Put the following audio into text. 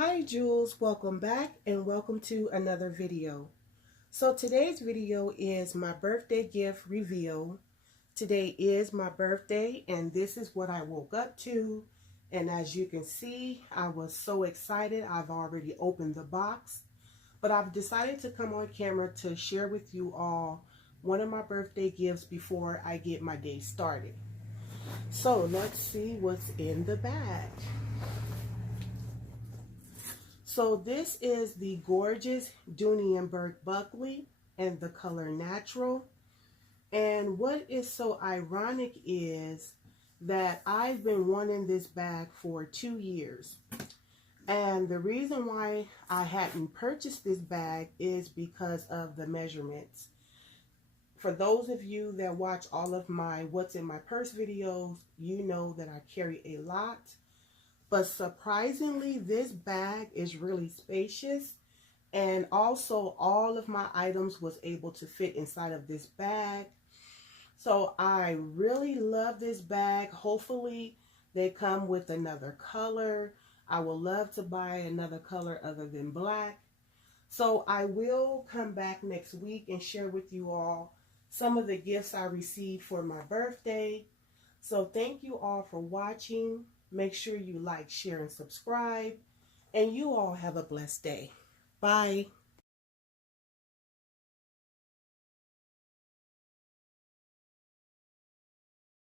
Hi Jules, welcome back and welcome to another video. So today's video is my birthday gift reveal. Today is my birthday and this is what I woke up to. And as you can see, I was so excited. I've already opened the box, but I've decided to come on camera to share with you all one of my birthday gifts before I get my day started. So let's see what's in the bag. So this is the gorgeous Dooney Bourke buckley and the color natural. And what is so ironic is that I've been wanting this bag for 2 years. And the reason why I hadn't purchased this bag is because of the measurements. For those of you that watch all of my What's in My Purse videos, you know that I carry a lot. But surprisingly, this bag is really spacious, and also all of my items was able to fit inside of this bag. So I really love this bag. Hopefully they come with another color. I would love to buy another color other than black. So I will come back next week and share with you all some of the gifts I received for my birthday. So thank you all for watching. Make sure you like, share, and subscribe. And you all have a blessed day. Bye.